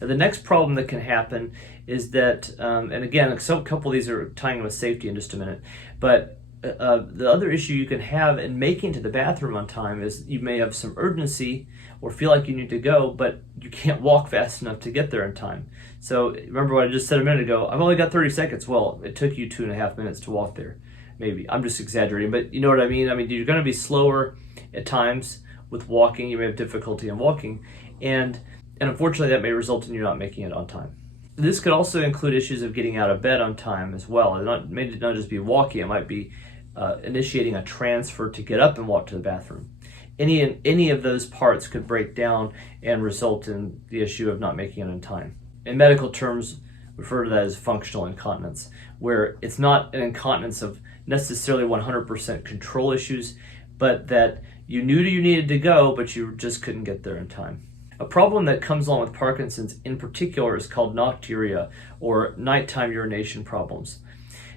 Now, the next problem that can happen is that, and again, a couple of these are tying in with safety in just a minute, but the other issue you can have in making it to the bathroom on time is you may have some urgency or feel like you need to go, but you can't walk fast enough to get there in time. So remember what I just said a minute ago, I've only got 30 seconds. Well, it took you 2.5 minutes to walk there. Maybe. I'm just exaggerating, but you know what I mean? I mean, you're going to be slower at times with walking. You may have difficulty in walking, and unfortunately that may result in you not making it on time. This could also include issues of getting out of bed on time as well. It may not just be walking, it might be initiating a transfer to get up and walk to the bathroom. Any of those parts could break down and result in the issue of not making it on time. In medical terms, we refer to that as functional incontinence, where it's not an incontinence of necessarily 100% control issues, but that you knew you needed to go, but you just couldn't get there in time. A problem that comes along with Parkinson's in particular is called Nocturia, or nighttime urination problems.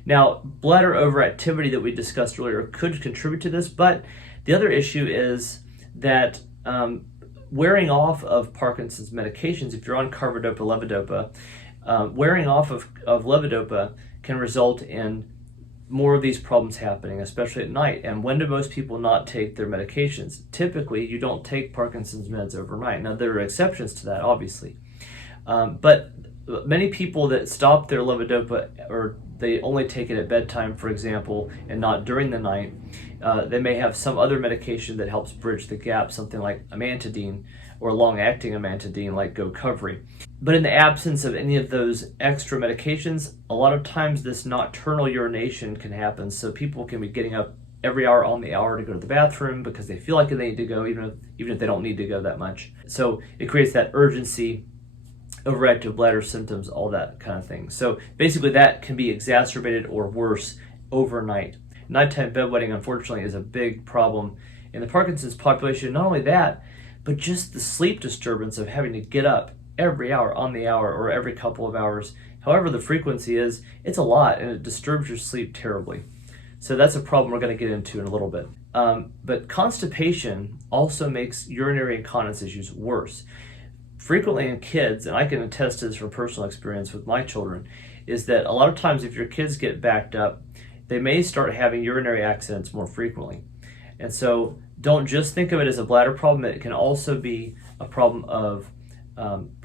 Now, bladder overactivity that we discussed earlier could contribute to this, but the other issue is that wearing off of Parkinson's medications, if you're on carbidopa, levodopa, wearing off of levodopa can result in more of these problems happening, especially at night. And when do most people not take their medications? Typically, you don't take Parkinson's meds overnight. Now, there are exceptions to that, obviously. But many people that stop their levodopa, or they only take it at bedtime, for example, and not during the night, they may have some other medication that helps bridge the gap, something like amantadine or long-acting amantadine like Gocovri. But in the absence of any of those extra medications, a lot of times this nocturnal urination can happen. So people can be getting up every hour on the hour to go to the bathroom because they feel like they need to go, even if they don't need to go that much. So it creates that urgency, overactive bladder symptoms, all that kind of thing. So basically that can be exacerbated or worse overnight. Nighttime bedwetting, unfortunately, is a big problem in the Parkinson's population. Not only that, but just the sleep disturbance of having to get up every hour on the hour or every couple of hours. However the frequency is, it's a lot and it disturbs your sleep terribly. So that's a problem we're going to get into in a little bit. But constipation also makes urinary incontinence issues worse. Frequently in kids, and I can attest to this from personal experience with my children, is that a lot of times if your kids get backed up, they may start having urinary accidents more frequently. And so don't just think of it as a bladder problem. It can also be a problem of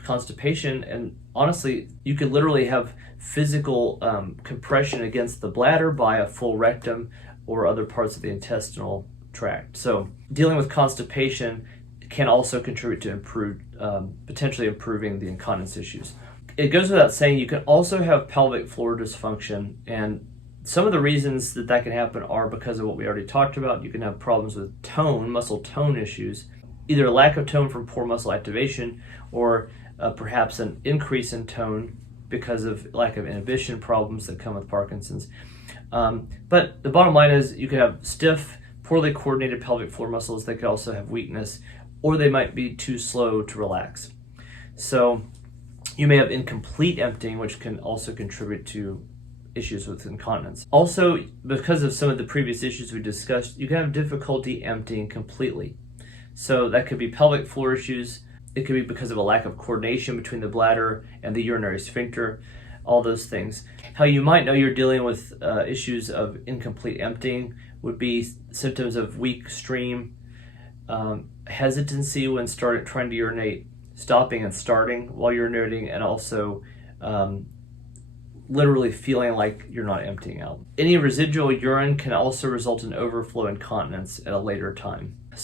constipation, and honestly, you could literally have physical compression against the bladder by a full rectum or other parts of the intestinal tract. So dealing with constipation can also contribute to potentially improving the incontinence issues. It goes without saying you can also have pelvic floor dysfunction, and some of the reasons that can happen are because of what we already talked about. You can have problems with tone, muscle tone issues, either a lack of tone from poor muscle activation or perhaps an increase in tone because of lack of inhibition problems that come with Parkinson's. But the bottom line is you can have stiff, poorly coordinated pelvic floor muscles. They could also have weakness, or they might be too slow to relax. So you may have incomplete emptying, which can also contribute to issues with incontinence. Also, because of some of the previous issues we discussed, you can have difficulty emptying completely. So that could be pelvic floor issues. It could be because of a lack of coordination between the bladder and the urinary sphincter, all those things. How you might know you're dealing with issues of incomplete emptying would be symptoms of weak stream, hesitancy when trying to urinate, stopping and starting while urinating, and also literally feeling like you're not emptying out. Any residual urine can also result in overflow incontinence at a later time.